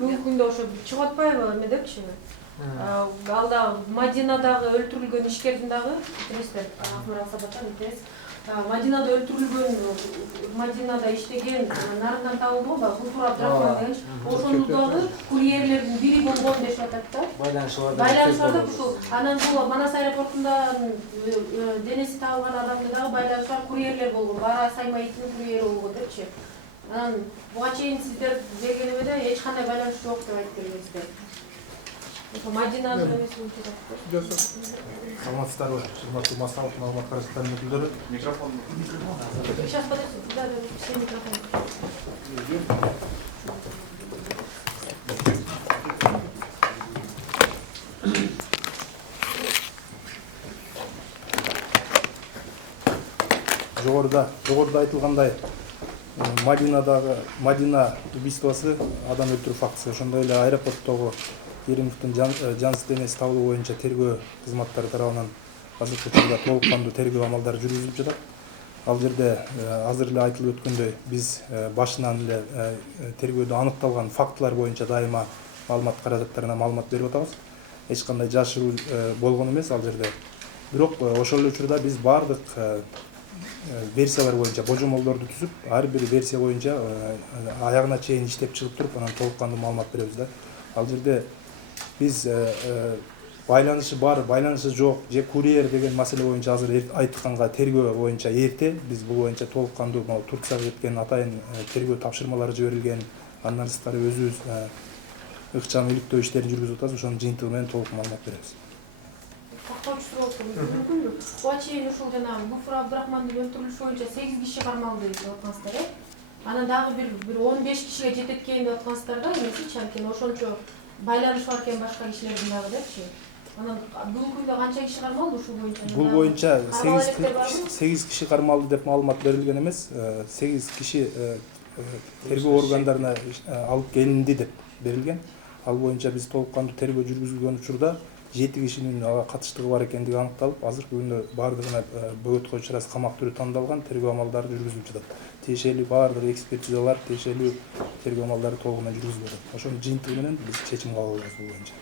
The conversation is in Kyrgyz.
бүгүнкү күндө ошо чыгып атпайбы эмедегичи. Ал дагы Мадинадагы өлтүрүлгөн ишкердин дагы билесиздер, Акмарал Сабатан билесиз. Мадинада өлтүрүлгөн, Мадинада иштеген нарындан табылды го, Гуфур Абдрахман деген. Ошону дагы курьерлердин бири болгон дешип атат да. Байланыш бар да ушул. Анан бул Манас аэропортунда денеси табылган адамды дагы байланыш бар, курьерлер болгон. Бара Саймаевдин курьери болгон депчи. Анан буга чейин сиздер берген эмеде эч кандай байланыш жок деп айтып келгенсиздер. Мадинаны эмесин айтып. Саламатсыздарбы, урматтуу маслихат маалымат каражаттарынын өкүлдөрү. Микрофон. Сейчас подождите, да, все микрофоны. Жогоруда айтылгандай, Мадина убийствосы, адам өлтүрүү фактысы, ошондой эле аэропорттогу Керимовдун жансыз денеси табылуу боюнча тергөө кызматтары тарабынан азыркы учурда толук кандуу тергөө амалдары жүргүзүлүп жатат. Ал жерде азыр эле айтылып өткөндөй биз башынан эле тергөөдө аныкталган фактылар боюнча дайыма маалымат каражаттарына маалымат берип атабыз. Эч кандай жашыруу болгон эмес ал жерде. Бирок ошол эле учурда биз баардык версиялар боюнча божомолдорду түзүп, ар бир версия боюнча аягына чейин иштеп чыгып туруп, анан толук кандуу маалымат беребиз да. Ал жерде биз байланышы бар, байланышы жок же курьер деген маселе боюнча азыр айтканга тергөө боюнча эрте. Биз бул боюнча толук кандуу Турцияга кеткен атайын тергөө тапшырмалары жиберилген. Андан сырткары өзүбүз ыкчам иликтөө иштерин жүргүзүп атабыз. Ошонун жыйынтыгы менен толук маалымат беребиз. Тактоочу суроо мүмкүнбү? Буга чейин ушул жанагы Гуфур Абдрахмандын өлтүрүлүшү боюнча 8 киши кармалды деп аткансыздар, э? Анан дагы бир 15 кишиге жетет экен деп аткансыздар да, эмеси анткени ошончо байланыш бар экен башка кишилердин дагы депчи. Анан бүгүнкү күндө канча киши кармалды ушул боюнча? Бул боюнча 8 киши кармалды деп маалымат берилген эмес. 8 киши тергөө органдарына алып келинди деп берилген. Ал боюнча биз толук кандуу тергөө жүргүзүлгөн учурда 7 кишинин ага катыштыгы бар экендиги аныкталып, азыркы күндө баардыгына бөгөткө учурасыз камак түрү тандалган, тергөө амалдары жүргүзүлүп жатат. Тиешелүү баардык экспертизалар, тиешелүү тергөө амалдары толугу менен жүргүзүлүп жатат. Ошонун жыйынтыгы менен биз чечим кабыл алабыз бул боюнча.